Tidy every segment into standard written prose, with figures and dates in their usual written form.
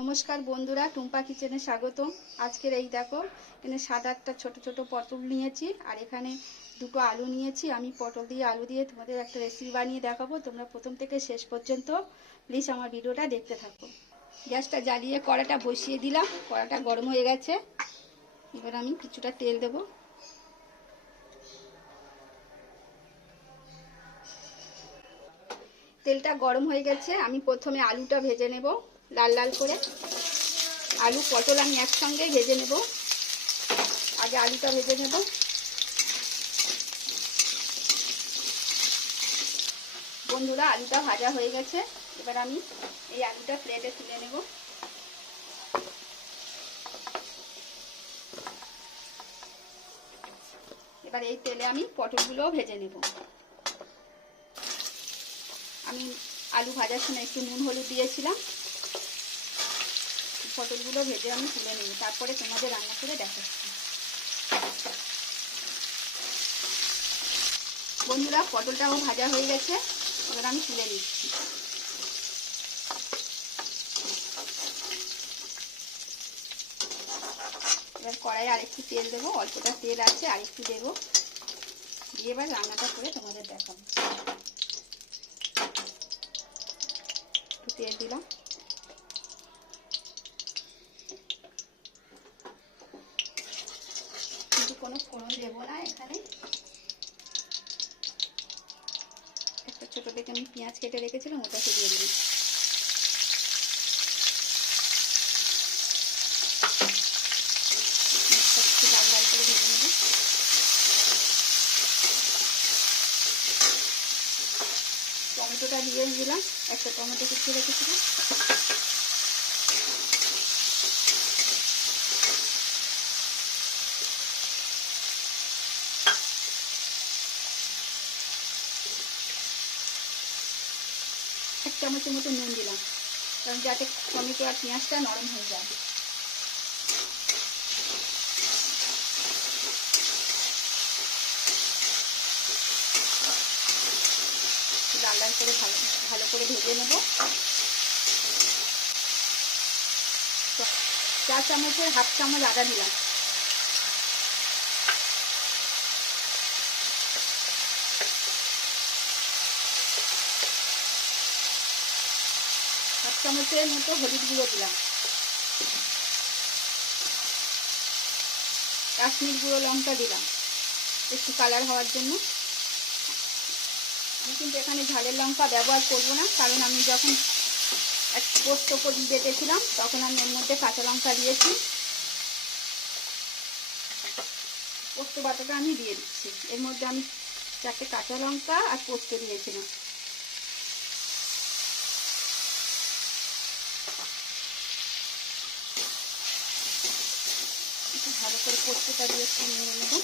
নমস্কার বন্ধুরা, টুম্পা কিচেনে স্বাগতম। আজকের এই দেখো, এখানে 7-8টা ছোট ছোট পটল নিয়েছি, আর এখানে দুটো আলু নিয়েছি। আমি পটল দিয়ে আলু দিয়ে তোমাদের একটা রেসিপি বানিয়ে দেখাবো। তোমরা প্রথম থেকে শেষ পর্যন্ত প্লিজ আমার ভিডিওটা দেখতে থাকো। গ্যাসটা জ্বালিয়ে কড়াটা বসিয়ে দিলাম। কড়াটা গরম হয়ে গেছে। এবার আমি কিছুটা তেল দেবো। তেলটা গরম হয়ে গেছে। আমি প্রথমে আলুটা ভেজে নেব লাল লাল করে। আলু পটল আমি একসঙ্গে ভেজে নেব। আগে আলুটা ভেজে নেব। বন্ধুরা, আলুটা ভাজা হয়ে গেছে। এবার আমি এই আলুটা প্লেটে তুলে নেব। এবার এই তেলে আমি পটলগুলোও ভেজে নেব। আমি আলু ভাজার সময় একটু নুন হলুদ দিয়েছিলাম। পটলগুলো ভেজে আমি তুলে নেব, তারপরে তোমাদের রান্না করে দেখাচ্ছি। বন্ধুরা, পটলটাও ভাজা হয়ে গেছে। এবার আমি তুলে নিচ্ছি। এবার কড়াইয়ে আরেকটু তেল দেবো। অল্পটা তেল আছে, আরেকটু দেবো। দিয়ে এবার রান্নাটা করে তোমাদের দেখাবো। একটু তেল দিলাম। কিন্তু কোনো ফোড়ন দেবো না এখানে। একটা ছোট দেখে আমি পেঁয়াজ কেটে রেখেছিলাম, ওটাকে দিয়ে দিই। একটু লাল লাল করে ভেজে নেব। টমেটোটা দিয়ে দিলাম। একটা টমেটো কুচিয়ে রেখেছিলাম। এক চামচের মতো নুন দিলাম, কারণ যাতে টমেটো আর পেঁয়াজটা নরম হয়ে যায়। লাল লাল করে ভালো করে ভেজে নেব। 4 চামচের হাফ চামচ আদা দিলাম। হাফ চামচের মতো হলুদ গুঁড়ো দিলাম। কাশ্মীর গুঁড়ো লঙ্কা দিলাম একটু কালার হওয়ার জন্য। আমি কিন্তু এখানে ঝালের লঙ্কা ব্যবহার করব না, কারণ আমি যখন পোস্ত বেটেছিলাম তখন আমি এর মধ্যে কাঁচা লঙ্কা দিয়েছি। পোস্ত বাটাটা আমি দিয়ে দিচ্ছি। এর মধ্যে আমি 4টে কাঁচা লঙ্কা আর পোস্ত দিয়েছিলাম। একটু ভালো করে পোস্তটা দিয়ে একটু নিয়ে নেব।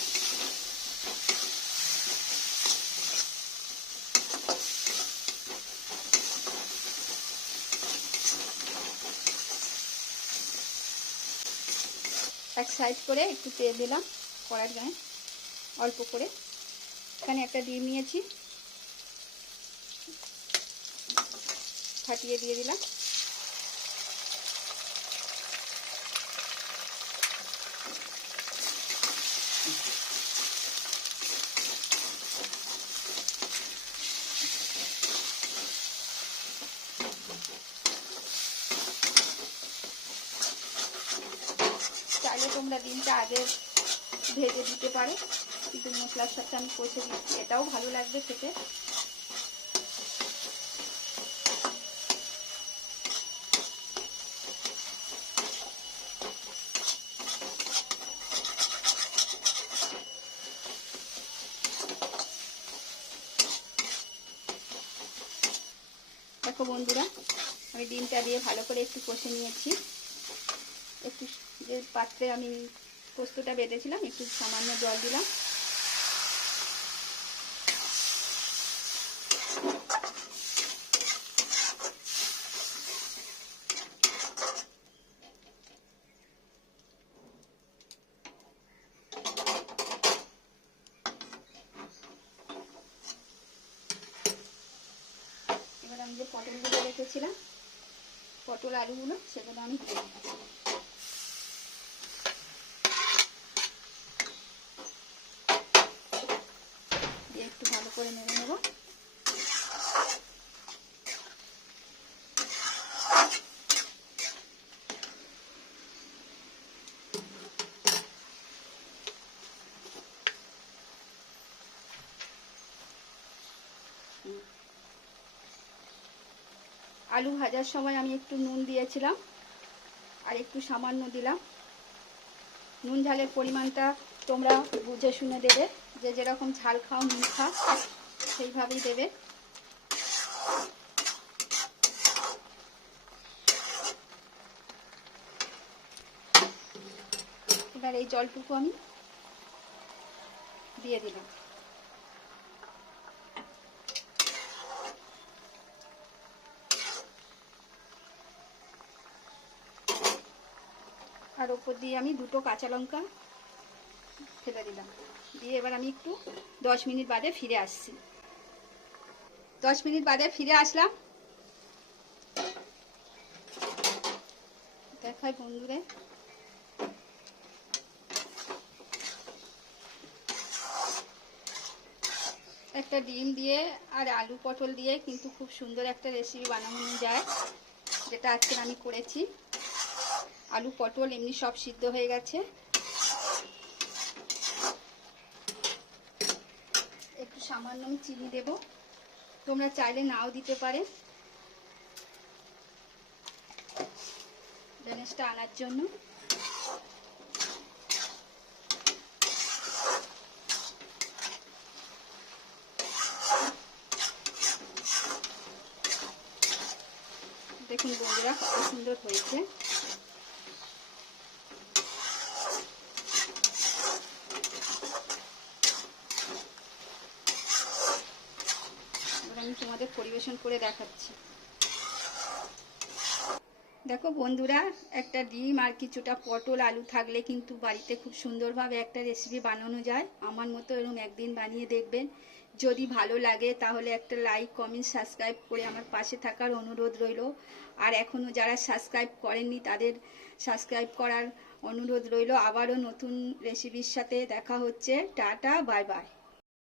এক সাইড করে একটু তেল দিলাম কড়ার গায়ে অল্প করে। এখানে একটা ডিম নিয়েছি, ফাটিয়ে দিয়ে দিলাম। চাইলে তোমরা ডিমটা আগে ভেজে দিতে পারো, কিন্তু মশলার সাথে আমি কষে দিচ্ছি, এটাও ভালো লাগবে খেতে। দেখো বন্ধুরা, আমি ডিমটা দিয়ে ভালো করে একটু কষে নিয়েছি। একটু যে পাত্রে আমি পোস্তটা বেটেছিলাম একটু সামান্য জল দিলাম। এবার আমি যে পটলগুলো রেখেছিলাম পটল আলুগুলো সেগুলো আমি দিয়ে দিচ্ছি। দিয়ে একটু ভালো করে নেড়ে নেব। আলু ভাজার সময় আমি একটু নুন দিয়েছিলাম আর একটু সামান্য দিলাম। নুন ঝালের পরিমাণটা তোমরা বুঝে শুনে দেবে, যে যেরকম ঝাল খাও নুন খাও সেইভাবেই দেবে। এবার এই জলটুকু আমি দিয়ে দিলাম। আর ওপর দিয়ে আমি দুটো কাঁচা লঙ্কা ফেলে দিলাম। দিয়ে এবার আমি একটু 10 মিনিট বাদে ফিরে আসছি। 10 মিনিট বাদে ফিরে আসলাম। দেখাই বন্ধুরে, একটা ডিম দিয়ে আর আলু পটল দিয়ে কিন্তু খুব সুন্দর একটা রেসিপি বানানো যায়, যেটা আজকে আমি করেছি। আলু পটল এমনি সব সিদ্ধ হয়ে গেছে। একটু সামান্য আমি চিনি দেব, তোমরা চাইলে নাও দিতে পারে, ব্যালেন্সটা আনার জন্য। দেখুন বন্ধুরা কত সুন্দর হয়েছে। আমি তোমাদের পরিবেশন করে দেখাচ্ছি। দেখো বন্ধুরা, একটা ডিম আর কিছুটা পটল আলু থাকলে কিন্তু বাড়িতে খুব সুন্দরভাবে একটা রেসিপি বানানো যায়। আমার মতো এরকম একদিন বানিয়ে দেখবেন। যদি ভালো লাগে তাহলে একটা লাইক কমেন্ট সাবস্ক্রাইব করে আমার পাশে থাকার অনুরোধ রইল। আর এখনও যারা সাবস্ক্রাইব করেননি তাদের সাবস্ক্রাইব করার অনুরোধ রইল। আবারও নতুন রেসিপির সাথে দেখা হচ্ছে। Tata, bye bye.